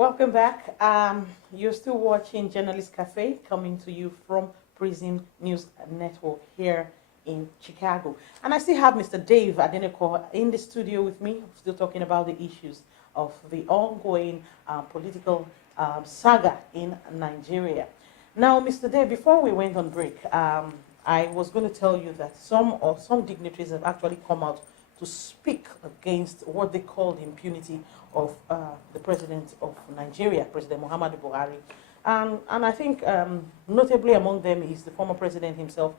Welcome back. You're still watching Journalist Cafe coming to you from Prism News Network here in Chicago. And I still have Mr. Dave Adeneko in the studio with me, still talking about the issues of the ongoing political saga in Nigeria. Now, Mr. Dave, before we went on break, I was going to tell you that some dignitaries have actually come out to speak against what they call the impunity of the president of Nigeria, President Muhammadu Buhari. And I think notably among them is the former president himself,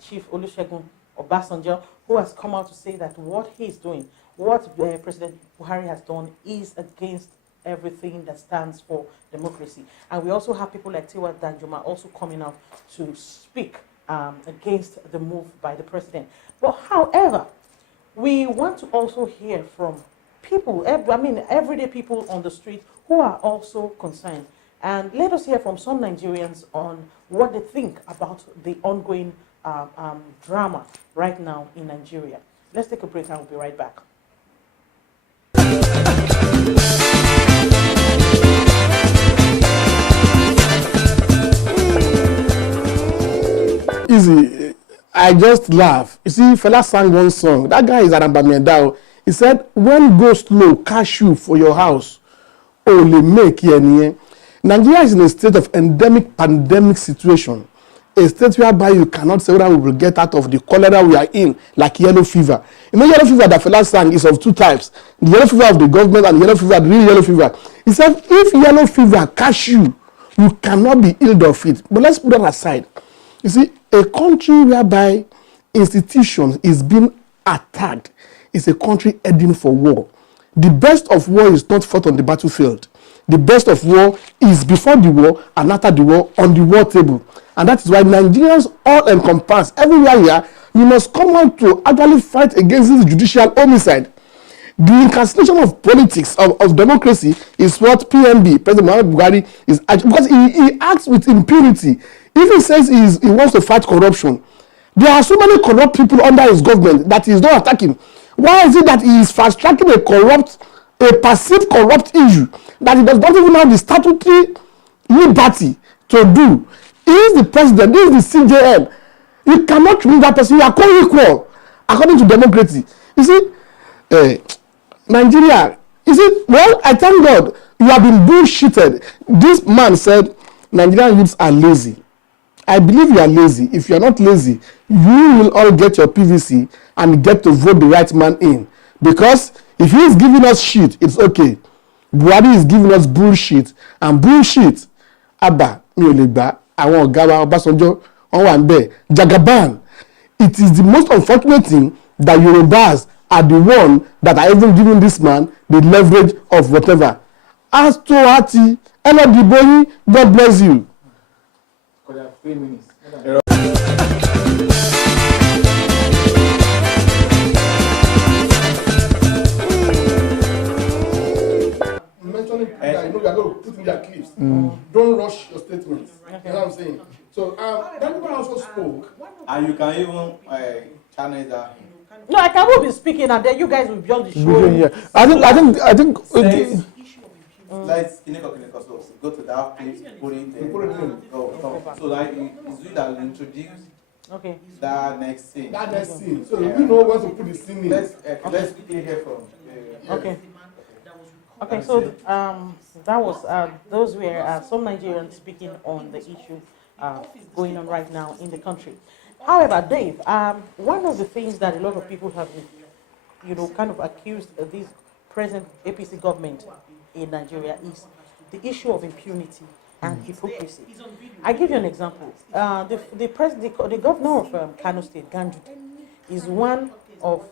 Chief Olusegun Obasanjo, who has come out to say that what he is doing, what President Buhari has done is against everything that stands for democracy. And we also have people like Tiwa Danjuma also coming out to speak against the move by the president. But however, we want to also hear from people, everyday people on the street who are also concerned. And let us hear from some Nigerians on what they think about the ongoing drama right now in Nigeria. Let's take a break and we'll be right back. Easy. I just laugh. You see, Fela sang one song. That guy is Arambamendao. He said, when go slow, cash you for your house. Only make here. Nigeria is in a state of endemic pandemic situation. A state whereby you cannot say whether we will get out of the cholera we are in, like yellow fever. You know, yellow fever that Fela sang is of two types. The yellow fever of the government and the yellow fever, the real yellow fever. He said, if yellow fever catch you, you cannot be healed of it. But let's put that aside. You see, a country whereby institutions is being attacked is a country heading for war. The best of war is not fought on the battlefield. The best of war is before the war and after the war on the war table. And that is why Nigerians all encompass everywhere here, you must come out to actually fight against this judicial homicide. The incarceration of politics, of democracy, is what PMB, President Muhammadu Buhari, is actually, because he acts with impunity. If he says he wants to fight corruption, there are so many corrupt people under his government that he is not attacking. Why is it that he is fast-tracking a perceived corrupt issue that he does not even have the statutory liberty to do? He is the president, he is the CJN. You cannot remove that person. You are co-equal according to democracy. You see, Nigeria, you see, well, I thank God you have been bullshitted. This man said Nigerian youths are lazy. I believe you are lazy. If you are not lazy, you will all get your PVC and get to vote the right man in. Because if he is giving us shit, it's okay. Buhari is giving us bullshit. And bullshit, Abba, Mioleba, Awon Ogawa, Obasanjo, Onwambe, Jagaban. It is the most unfortunate thing that Yorubas are the one that are even giving this man the leverage of whatever. As to Hati, Ella Diboyi, God bless you. Mentioning people that you know you are going to put in their clips. Don't rush your statements. You know what I'm saying? So, Daniel also spoke. And you can even channel that. No, I cannot be speaking and then you guys will just be showing. Yeah. I think. Let's so go to that place, put it there. So like it's you that will introduce that next scene. That next scene. So we know what to put the scene in. Let's quickly hear from. Okay, so that was those were some Nigerians speaking on the issue going on right now in the country. However, Dave, one of the things that a lot of people have, kind of accused this present APC government in Nigeria is the issue of impunity and hypocrisy. I give you an example. The governor of Kano State, Ganduje, is one of,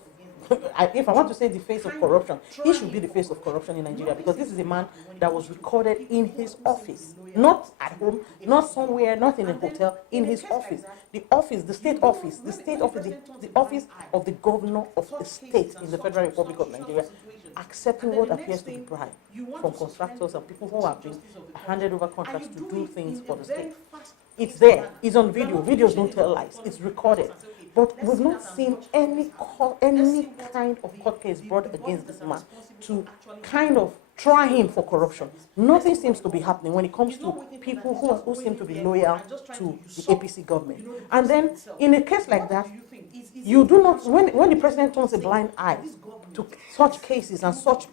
if I want to say the face of corruption, he should be the face of corruption in Nigeria, because this is a man that was recorded in his office, not at home, not somewhere, not in a hotel, in his office. The state office, the office of the governor of the state in the Federal Republic of Nigeria, accepting what appears to be bribe from contractors and people who have been handed over contracts to do things for the state. It's there. It's on video. Videos don't tell lies. It's recorded. But we've not seen any kind of court case brought against this man to kind of try him for corruption. Nothing seems to be happening when it comes to people who seem to be loyal to the APC government. And then, in a case like that, you do not, when the president turns a blind eye to such cases and such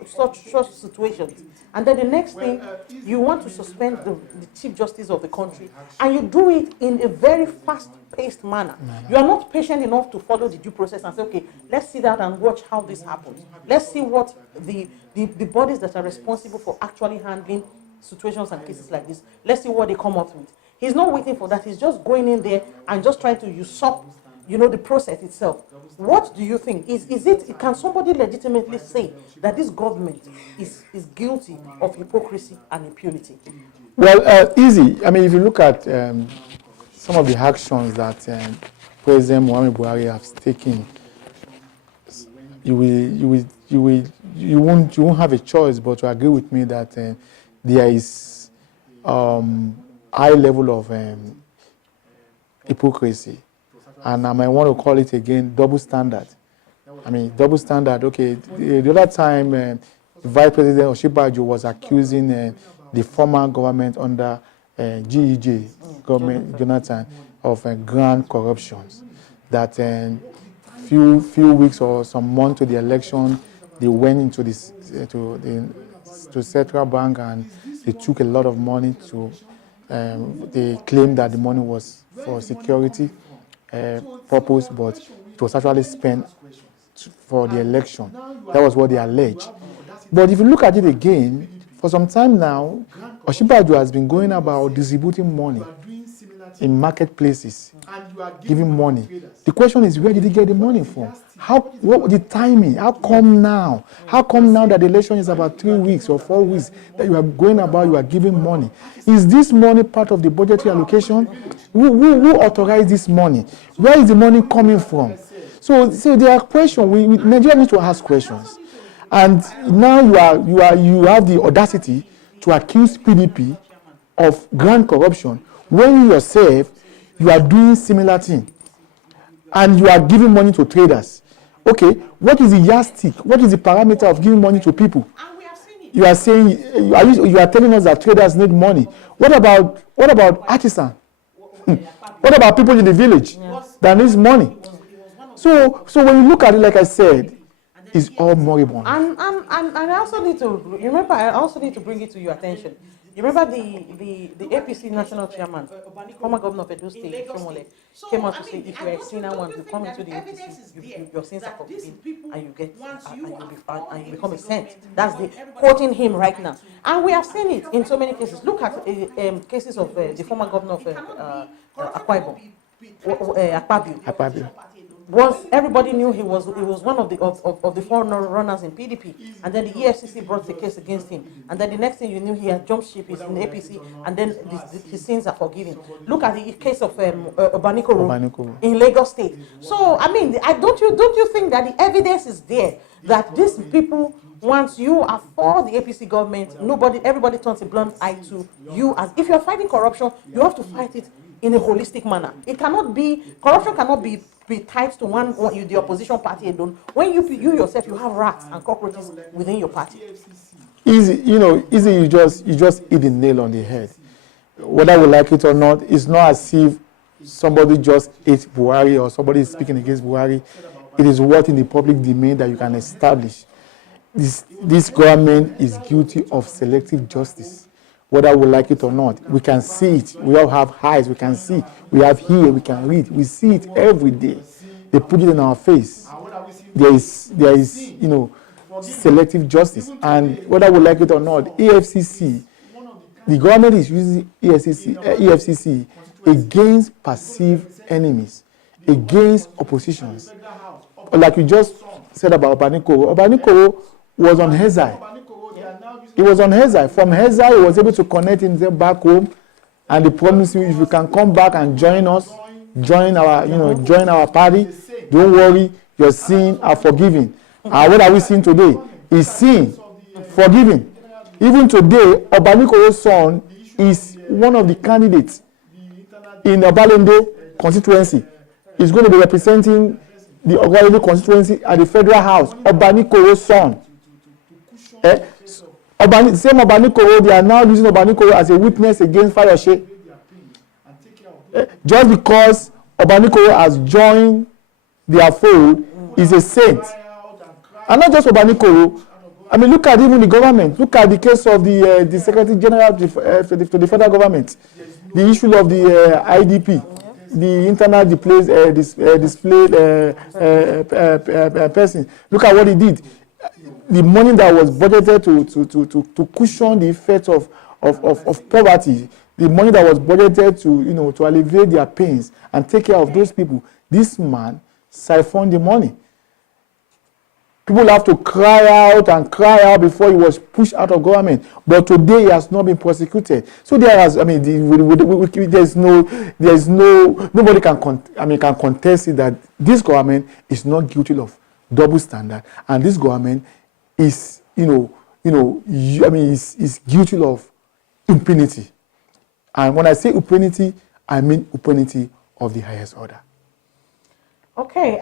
situations, and then the next thing, you want to suspend the Chief Justice of the country, and you do it in a very fast-paced manner. You are not patient enough to follow the due process and say, okay, let's sit down and watch how this happens. Let's see what the bodies that are responsible for actually handling situations and cases like this, let's see what they come up with. He's not waiting for that. He's just going in there and just trying to usurp, the process itself. What do you think? Can somebody legitimately say that this government is guilty of hypocrisy and impunity? Well, easy. I mean, if you look at some of the actions that President Muhammadu Buhari has taken, you won't have a choice but to agree with me that there is high level of hypocrisy. And I might want to call it again double standard. I mean, double standard. Okay, the other time, Vice President Osinbajo was accusing the former government under GEJ, government Jonathan, of grand corruptions. That few weeks or some months to the election, they went into this to Central Bank and they took a lot of money to. They claimed that the money was for security purpose, but it was actually spent for the election. That was what they alleged. But if you look at it again, for some time now, Osinbajo has been going about distributing money in marketplaces, giving money. The question is, where did he get the money from? What the timing? How come now? How come now that the election is about 3 weeks or 4 weeks that you are going about, you are giving money? Is this money part of the budgetary allocation? Who authorized this money? Where is the money coming from? So there are questions. Nigeria need to ask questions. And now you have the audacity to accuse PDP of grand corruption when you yourself you are doing similar thing, and you are giving money to traders. Okay, what is the yardstick? What is the parameter of giving money to people? And we have seen it. You are saying you are telling us that traders need money. What about artisans? What about people in the village that needs money? So when you look at it, like I said, it's all moribund. And I also need to remember. I also need to bring it to your attention. You remember the APC national chairman, former governor of Edo State, Shomole, came out to say, if you are a sinner, once you come into the APC, your sins are forgiven, and you become a saint. That's the quoting him right now. And we have seen it in so many cases. Look at cases of the former governor of Akwa Ibom, Akpabio. Once everybody knew he was one of the forerunners in PDP, and then the EFCC brought the case against him, and then the next thing you knew, he had jumped ship, he's in the APC, and then his sins are forgiven. Look at the case of Obanikoro in Lagos State. So I mean, don't you think that the evidence is there that these people, once you are for the APC government, everybody turns a blind eye to you, as if you're fighting corruption, you have to fight it in a holistic manner. Corruption cannot be tied to the opposition party alone. When you yourself, you have rats and cockroaches within your party. Easy, you just hit the nail on the head. Whether we like it or not, it's not as if somebody just hates Buhari or somebody is speaking against Buhari. It is what in the public domain that you can establish. This government is guilty of selective justice. Whether we like it or not, we can see it. We all have eyes, we can see. We have ear, we can read. We see it every day. They put it in our face. There is, selective justice. And whether we like it or not, EFCC, the government is using EFCC against perceived enemies, against oppositions. Like you just said about Obanikoro. Obanikoro was on Hezai. He was on Hezai. From Hezai, he was able to connect himself back home, and they promised you, if you can come back and join us, join our party, don't worry, your sins are forgiven. And what are we seeing today? Is sin forgiven. Even today, Obanikoro's son is one of the candidates in the Obalende constituency. He's going to be representing the Obalende constituency at the Federal House. Obanikoro's son. Same Obanikoro, they are now using Obanikoro as a witness against Fayose. Just because Obanikoro has joined their fold is a saint. And not just Obanikoro. I mean, look at even the government. Look at the case of the Secretary General to the federal government. The issue of the IDP, the internal displayed person. Look at what he did. The money that was budgeted to cushion the effects of poverty, the money that was budgeted to alleviate their pains and take care of those people. This man siphoned the money. People have to cry out before he was pushed out of government. But today he has not been prosecuted. So there's nobody can contest it that this government is not guilty of double standard, and this government is is guilty of impunity. And when I say impunity, I mean impunity of the highest order. Okay,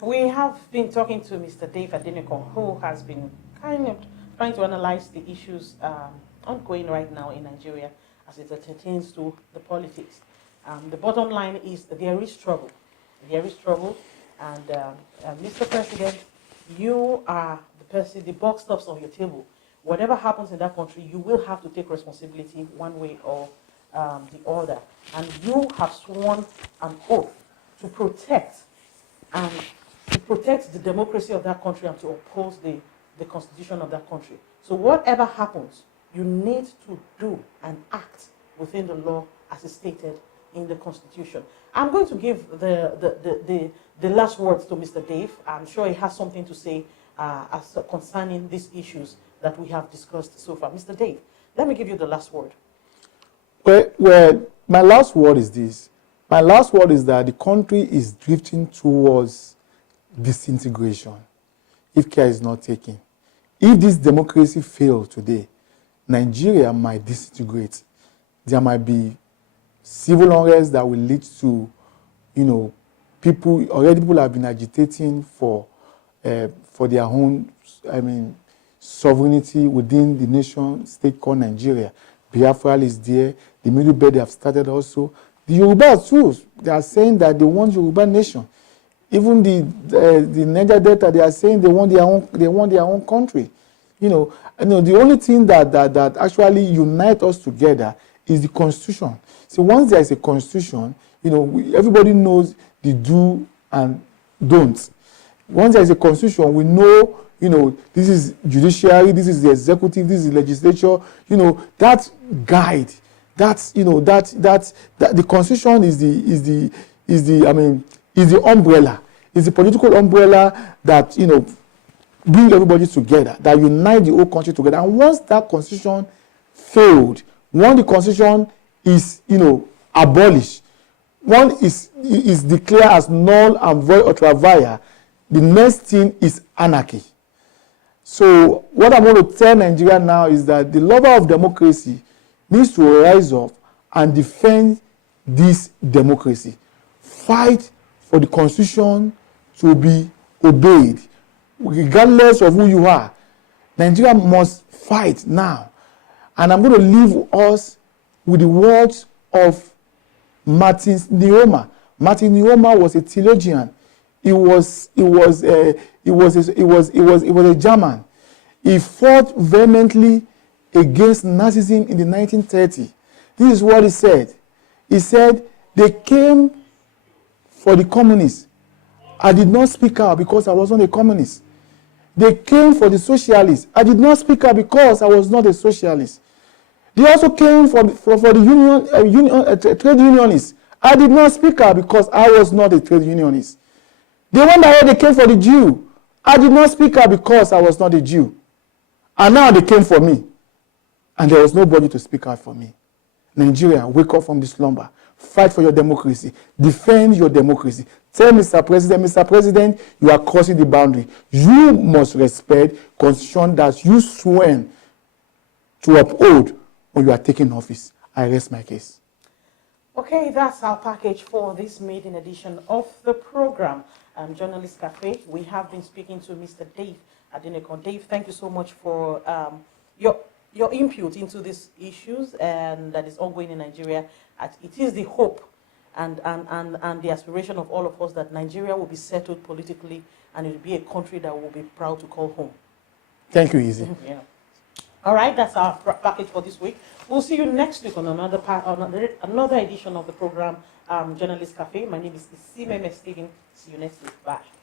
we have been talking to Mr. Dave Adeneko, who has been kind of trying to analyze the issues ongoing right now in Nigeria as it pertains to the politics. The bottom line is there is trouble. There is trouble, and Mr. President, you are the person, the buck stops on your table. Whatever happens in that country, you will have to take responsibility one way or the other. And you have sworn an oath to protect the democracy of that country and to oppose the constitution of that country. So whatever happens, you need to do and act within the law as is stated in the constitution. I'm going to give the last words to Mr. Dave. I'm sure he has something to say concerning these issues that we have discussed so far. Mr. Dave, let me give you the last word. Well, my last word is this. My last word is that the country is drifting towards disintegration if care is not taken. If this democracy fails today, Nigeria might disintegrate. There might be civil unrest that will lead to, people have been agitating for their own, sovereignty within the nation state called Nigeria. Biafra is there. The Middle Belt have started also. The Yorubas too, they are saying that they want Yoruba nation. Even the Niger Delta, they are saying they want their own country. The only thing that actually unites us together is the Constitution. So once there is a Constitution, everybody knows the do and don't. Once there is a Constitution, we know, this is judiciary, this is the executive, this is the legislature. That guide. That's that the Constitution is the umbrella, is the political umbrella that bring everybody together, that unite the whole country together. And once that Constitution failed, once the Constitution is abolished, one is declared as null and void ultra vires, the next thing is anarchy. So what I want to tell Nigeria now is that the lover of democracy needs to rise up and defend this democracy. Fight for the Constitution to be obeyed, regardless of who you are. Nigeria must fight now. And I'm going to leave us with the words of Martin Nioma. Martin Nioma was a theologian. He was a German. He fought vehemently against Nazism in the 1930s. This is what he said. He said, they came for the communists. I did not speak out because I wasn't a communist. They came for the socialists. I did not speak out because I was not a socialist. They also came for the trade unionists. I did not speak out because I was not a trade unionist. They went ahead, they came for the Jew. I did not speak out because I was not a Jew. And now they came for me. And there was nobody to speak out for me. Nigeria, wake up from this slumber. Fight for your democracy. Defend your democracy. Tell Mr. President, you are crossing the boundary. You must respect Constitution that you sworn to uphold when you are taking office. I rest my case. Okay, that's our package for this maiden edition of the program, Journalist Cafe. We have been speaking to Mr. Dave Adeneko. Dave, thank you so much for your your input into these issues and that is ongoing in Nigeria. It is the hope and the aspiration of all of us that Nigeria will be settled politically and it will be a country that will be proud to call home. Thank you, Easy. Yeah. All right, that's our package for this week. We'll see you next week on another edition of the program, Journalist Cafe. My name is Isimeme Stephen. See you next week. Bye.